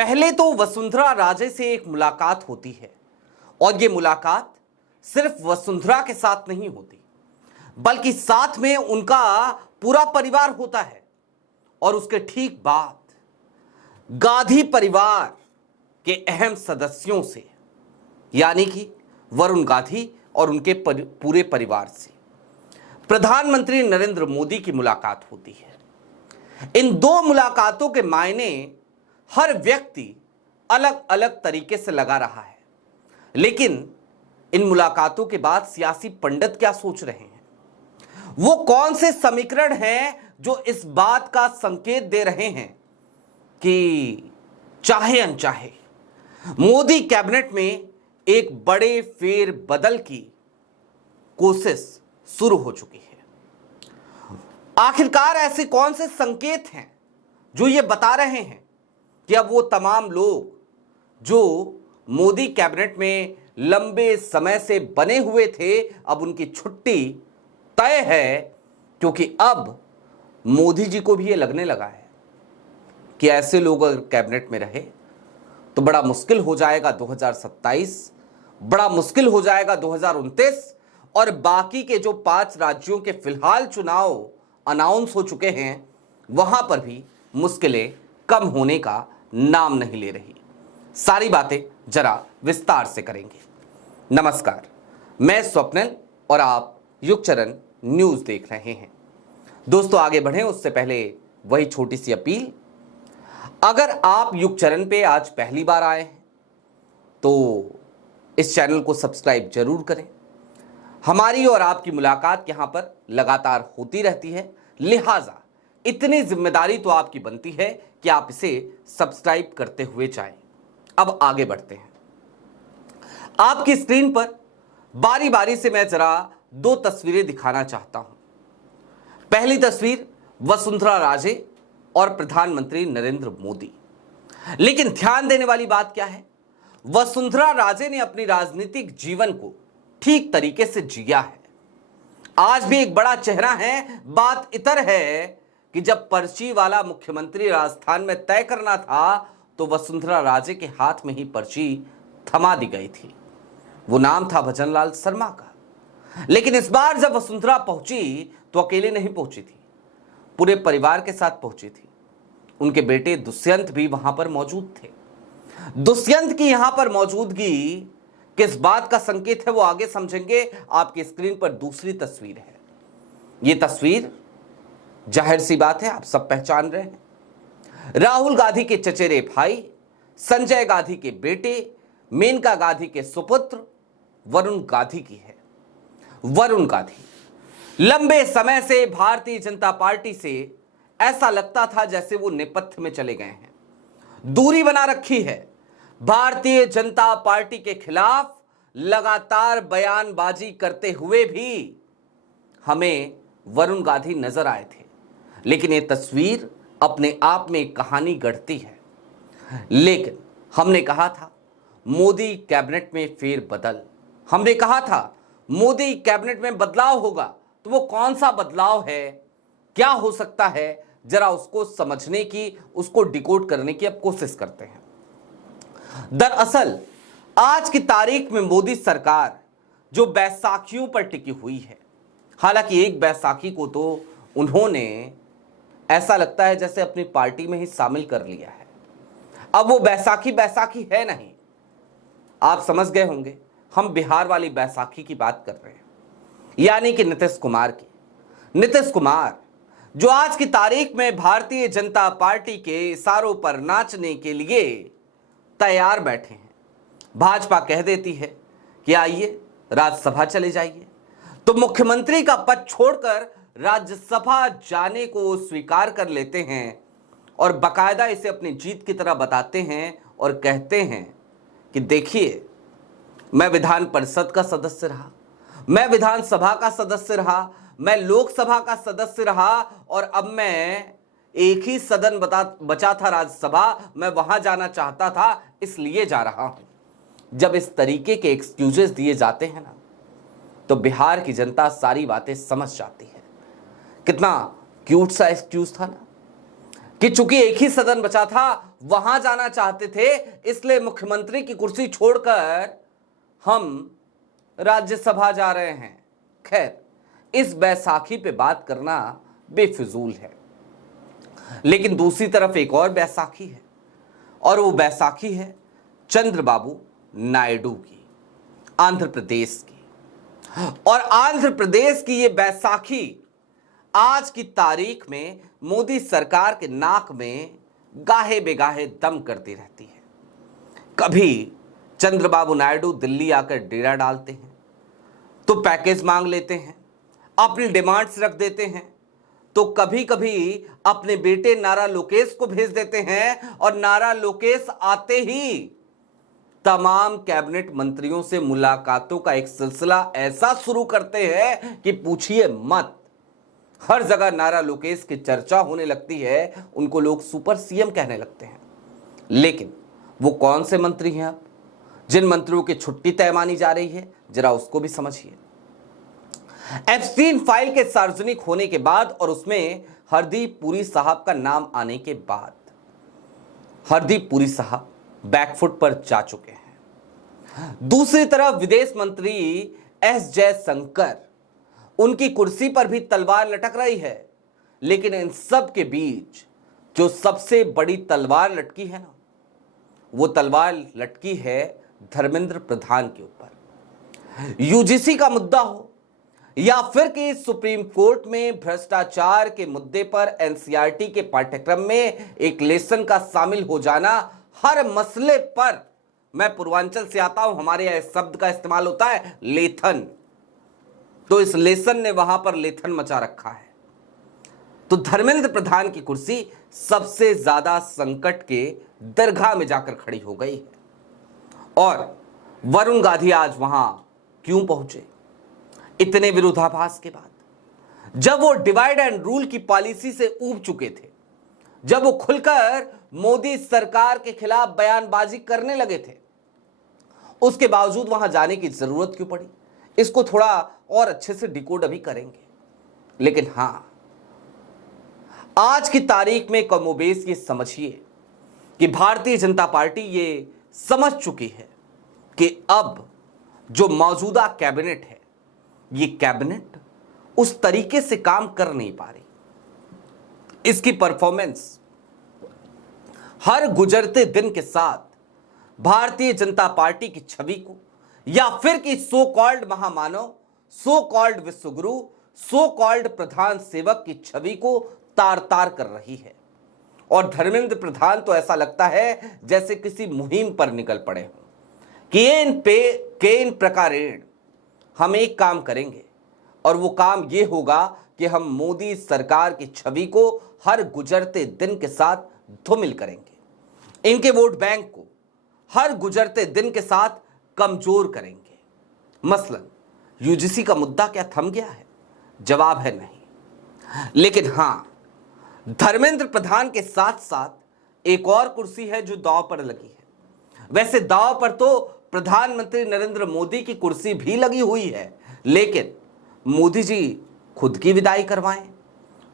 पहले तो वसुंधरा राजे से एक मुलाकात होती है और ये मुलाकात सिर्फ वसुंधरा के साथ नहीं होती, बल्कि साथ में उनका पूरा परिवार होता है। और उसके ठीक बाद गांधी परिवार के अहम सदस्यों से, यानी कि वरुण गांधी और उनके पूरे परिवार से प्रधानमंत्री नरेंद्र मोदी की मुलाकात होती है। इन दो मुलाकातों के मायने हर व्यक्ति अलग अलग तरीके से लगा रहा है, लेकिन इन मुलाकातों के बाद सियासी पंडित क्या सोच रहे हैं, वो कौन से समीकरण हैं जो इस बात का संकेत दे रहे हैं कि चाहे अनचाहे मोदी कैबिनेट में एक बड़े फेर बदल की कोशिश शुरू हो चुकी है। आखिरकार ऐसे कौन से संकेत हैं जो ये बता रहे हैं कि अब वो तमाम लोग जो मोदी कैबिनेट में लंबे समय से बने हुए थे, अब उनकी छुट्टी तय है, क्योंकि अब मोदी जी को भी ये लगने लगा है कि ऐसे लोग अगर कैबिनेट में रहे तो बड़ा मुश्किल हो जाएगा 2027, बड़ा मुश्किल हो जाएगा 2029, और बाकी के जो 5 राज्यों के फिलहाल चुनाव अनाउंस हो चुके हैं वहां पर भी मुश्किलें कम होने का नाम नहीं ले रही। सारी बातें जरा विस्तार से करेंगे। नमस्कार, मैं स्वप्निल और आप युगचरण न्यूज देख रहे हैं। दोस्तों, आगे बढ़ें उससे पहले वही छोटी सी अपील, अगर आप युगचरण पे आज पहली बार आए हैं तो इस चैनल को सब्सक्राइब जरूर करें। हमारी और आपकी मुलाकात यहां पर लगातार होती रहती है, लिहाजा इतनी जिम्मेदारी तो आपकी बनती है कि आप इसे सब्सक्राइब करते हुए जाएं। अब आगे बढ़ते हैं। आपकी स्क्रीन पर बारी बारी से मैं जरा 2 तस्वीरें दिखाना चाहता हूं। पहली तस्वीर वसुंधरा राजे और प्रधानमंत्री नरेंद्र मोदी। लेकिन ध्यान देने वाली बात क्या है, वसुंधरा राजे ने अपनी राजनीतिक जीवन को ठीक तरीके से जिया है। आज भी एक बड़ा चेहरा है। बात इतर है कि जब पर्ची वाला मुख्यमंत्री राजस्थान में तय करना था तो वसुंधरा राजे के हाथ में ही पर्ची थमा दी गई थी। वो नाम था भजनलाल शर्मा का। लेकिन इस बार जब वसुंधरा पहुंची तो अकेले नहीं पहुंची थी, पूरे परिवार के साथ पहुंची थी। उनके बेटे दुष्यंत भी वहां पर मौजूद थे। दुष्यंत की यहां पर मौजूदगी किस बात का संकेत है वो आगे समझेंगे। आपकी स्क्रीन पर दूसरी तस्वीर है। यह तस्वीर जाहिर सी बात है आप सब पहचान रहे हैं, राहुल गांधी के चचेरे भाई संजय गांधी के बेटे मेनका गांधी के सुपुत्र वरुण गांधी की है। वरुण गांधी लंबे समय से भारतीय जनता पार्टी से ऐसा लगता था जैसे वो नेपथ्य में चले गए हैं, दूरी बना रखी है। भारतीय जनता पार्टी के खिलाफ लगातार बयानबाजी करते हुए भी हमें वरुण गांधी नजर आए थे। लेकिन ये तस्वीर अपने आप में एक कहानी गढ़ती है। लेकिन हमने कहा था मोदी कैबिनेट में फेरबदल, हमने कहा था मोदी कैबिनेट में बदलाव होगा, तो वो कौन सा बदलाव है, क्या हो सकता है, जरा उसको समझने की, उसको डिकोड करने की अब कोशिश करते हैं। दरअसल आज की तारीख में मोदी सरकार जो बैसाखियों पर टिकी हुई है, हालांकि एक बैसाखी को तो उन्होंने ऐसा लगता है जैसे अपनी पार्टी में ही शामिल कर लिया है। अब वो बैसाखी बैसाखी है नहीं। आप समझ गए होंगे हम बिहार वाली बैसाखी की बात कर रहे हैं, यानी कि नीतीश कुमार की। नीतीश कुमार जो आज की तारीख में भारतीय जनता पार्टी के इशारों पर नाचने के लिए तैयार बैठे हैं। भाजपा कह देती है कि आइए राज्यसभा चले जाइए, तो मुख्यमंत्री का पद छोड़कर राज्यसभा जाने को स्वीकार कर लेते हैं और बकायदा इसे अपनी जीत की तरह बताते हैं और कहते हैं कि देखिए, मैं विधान परिषद का सदस्य रहा, मैं विधानसभा का सदस्य रहा, मैं लोकसभा का सदस्य रहा, और अब मैं एक ही सदन बचा था राज्यसभा, मैं वहां जाना चाहता था इसलिए जा रहा हूं। जब इस तरीके के एक्सक्यूजेस दिए जाते हैं ना, तो बिहार की जनता सारी बातें समझ जाती है। कितना क्यूट सा एक्सक्यूज था ना, कि चूंकि एक ही सदन बचा था वहां जाना चाहते थे, इसलिए मुख्यमंत्री की कुर्सी छोड़कर हम राज्यसभा जा रहे हैं। खैर, इस बैसाखी पे बात करना बेफिजूल है। लेकिन दूसरी तरफ एक और बैसाखी है, और वो बैसाखी है चंद्रबाबू नायडू की, आंध्र प्रदेश की। और आंध्र प्रदेश की ये बैसाखी आज की तारीख में मोदी सरकार के नाक में गाहे बेगाहे दम करती रहती है। कभी चंद्रबाबू नायडू दिल्ली आकर डेरा डालते हैं तो पैकेज मांग लेते हैं, अपनी डिमांड्स रख देते हैं, तो कभी कभी अपने बेटे नारा लोकेश को भेज देते हैं, और नारा लोकेश आते ही तमाम कैबिनेट मंत्रियों से मुलाकातों का एक सिलसिला ऐसा शुरू करते हैं कि पूछिए मत। हर जगह नारा लोकेश की चर्चा होने लगती है, उनको लोग सुपर सीएम कहने लगते हैं। लेकिन वो कौन से मंत्री हैं अब, जिन मंत्रियों की छुट्टी तय मानी जा रही है, जरा उसको भी समझिए। एप्स्टीन फाइल के सार्वजनिक होने के बाद और उसमें हरदीप पुरी साहब का नाम आने के बाद हरदीप पुरी साहब बैकफुट पर जा चुके हैं। दूसरी तरफ विदेश मंत्री एस जयशंकर, उनकी कुर्सी पर भी तलवार लटक रही है। लेकिन इन सब के बीच जो सबसे बड़ी तलवार लटकी है ना, वो तलवार लटकी है धर्मेंद्र प्रधान के ऊपर। यूजीसी का मुद्दा हो या फिर कि सुप्रीम कोर्ट में भ्रष्टाचार के मुद्दे पर एनसीईआरटी के पाठ्यक्रम में एक लेसन का शामिल हो जाना, हर मसले पर, मैं पूर्वांचल से आता हूं, हमारे यहां इस शब्द का इस्तेमाल होता है लेथन, तो इस लेसन ने वहां पर लेथन मचा रखा है। तो धर्मेंद्र प्रधान की कुर्सी सबसे ज्यादा संकट के दरगाह में जाकर खड़ी हो गई है। और वरुण गांधी आज वहां क्यों पहुंचे इतने विरोधाभास के बाद? जब वो डिवाइड एंड रूल की पॉलिसी से ऊब चुके थे, जब वो खुलकर मोदी सरकार के खिलाफ बयानबाजी करने लगे थे, उसके बावजूद वहां जाने की जरूरत क्यों पड़ी? इसको थोड़ा और अच्छे से डिकोड अभी करेंगे। लेकिन हां, आज की तारीख में कमोबेश ये समझिए कि भारतीय जनता पार्टी ये समझ चुकी है कि अब जो मौजूदा कैबिनेट है, ये कैबिनेट उस तरीके से काम कर नहीं पा रही। इसकी परफॉर्मेंस हर गुजरते दिन के साथ भारतीय जनता पार्टी की छवि को, या फिर कि सो कॉल्ड महामानव, सो कॉल्ड विश्वगुरु, सो कॉल्ड प्रधान सेवक की छवि को तार तार कर रही है। और धर्मेंद्र प्रधान तो ऐसा लगता है जैसे किसी मुहिम पर निकल पड़े हों कि इन प्रकारेण हम एक काम करेंगे, और वो काम ये होगा कि हम मोदी सरकार की छवि को हर गुजरते दिन के साथ धूमिल करेंगे, इनके वोट बैंक को हर गुजरते दिन के साथ कमजोर करेंगे। मसलन यूजीसी का मुद्दा क्या थम गया है? जवाब है नहीं। लेकिन हां, धर्मेंद्र प्रधान के साथ साथ एक और कुर्सी है जो दांव पर लगी है। वैसे दांव पर तो प्रधानमंत्री नरेंद्र मोदी की कुर्सी भी लगी हुई है, लेकिन मोदी जी खुद की विदाई करवाएं,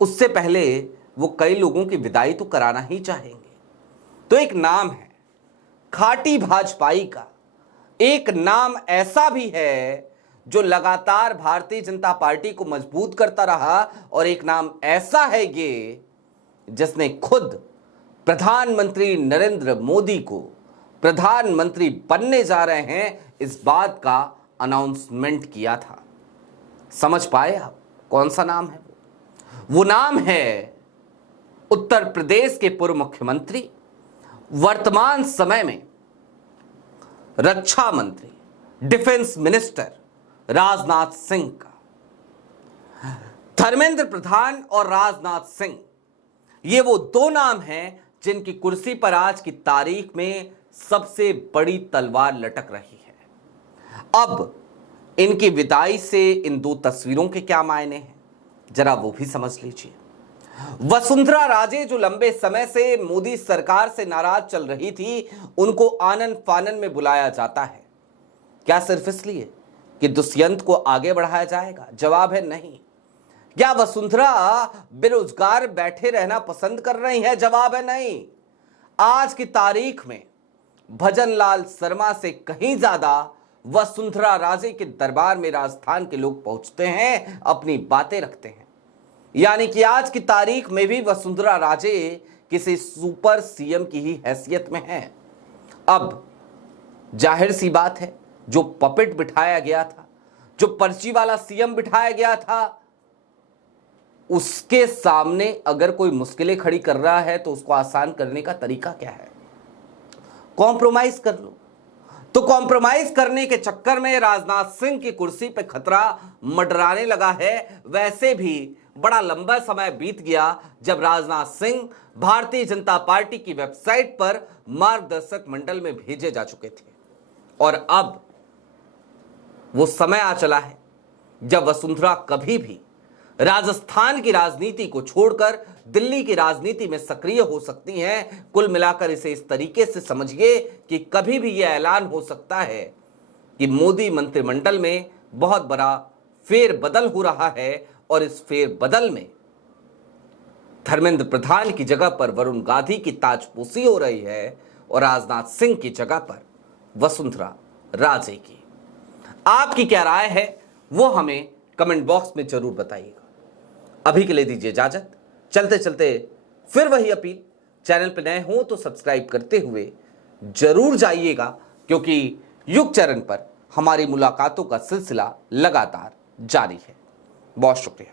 उससे पहले वो कई लोगों की विदाई तो कराना ही चाहेंगे। तो एक नाम है खाटी भाजपाई का, एक नाम ऐसा भी है जो लगातार भारतीय जनता पार्टी को मजबूत करता रहा, और एक नाम ऐसा है ये जिसने खुद प्रधानमंत्री नरेंद्र मोदी को प्रधानमंत्री बनने जा रहे हैं इस बात का अनाउंसमेंट किया था। समझ पाए आप कौन सा नाम है? वो नाम है उत्तर प्रदेश के पूर्व मुख्यमंत्री, वर्तमान समय में रक्षा मंत्री, डिफेंस मिनिस्टर राजनाथ सिंह का। धर्मेंद्र प्रधान और राजनाथ सिंह, ये वो दो नाम हैं जिनकी कुर्सी पर आज की तारीख में सबसे बड़ी तलवार लटक रही है। अब इनकी विदाई से इन दो तस्वीरों के क्या मायने हैं, जरा वो भी समझ लीजिए। वसुंधरा राजे जो लंबे समय से मोदी सरकार से नाराज चल रही थी, उनको आनन फानन में बुलाया जाता है। क्या सिर्फ इसलिए कि दुष्यंत को आगे बढ़ाया जाएगा? जवाब है नहीं। क्या वसुंधरा बेरोजगार बैठे रहना पसंद कर रही है? जवाब है नहीं। आज की तारीख में भजनलाल शर्मा से कहीं ज्यादा वसुंधरा राजे के दरबार में राजस्थान के लोग पहुंचते हैं, अपनी बातें रखते हैं। यानी कि आज की तारीख में भी वसुंधरा राजे किसी सुपर सीएम की ही हैसियत में हैं। अब जाहिर सी बात है, जो पपेट बिठाया गया था, जो पर्ची वाला सीएम बिठाया गया था, उसके सामने अगर कोई मुश्किलें खड़ी कर रहा है तो उसको आसान करने का तरीका क्या है? कॉम्प्रोमाइज कर लो। तो कॉम्प्रोमाइज करने के चक्कर में राजनाथ सिंह की कुर्सी पे खतरा मंडराने लगा है। वैसे भी बड़ा लंबा समय बीत गया जब राजनाथ सिंह भारतीय जनता पार्टी की वेबसाइट पर मार्गदर्शक मंडल में भेजे जा चुके थे, और अब वो समय आ चला है जब वसुंधरा कभी भी राजस्थान की राजनीति को छोड़कर दिल्ली की राजनीति में सक्रिय हो सकती हैं। कुल मिलाकर इसे इस तरीके से समझिए कि कभी भी यह ऐलान हो सकता है कि मोदी मंत्रिमंडल में बहुत बड़ा फेरबदल हो रहा है, और इस फेरबदल में धर्मेंद्र प्रधान की जगह पर वरुण गांधी की ताजपोशी हो रही है और राजनाथ सिंह की जगह पर वसुंधरा राजे की। आपकी क्या राय है वो हमें कमेंट बॉक्स में जरूर बताइएगा। अभी के लिए दीजिए इजाजत। चलते चलते फिर वही अपील, चैनल पर नए हो तो सब्सक्राइब करते हुए जरूर जाइएगा, क्योंकि युग चरण पर हमारी मुलाकातों का सिलसिला लगातार जारी है। बहुत शुक्रिया।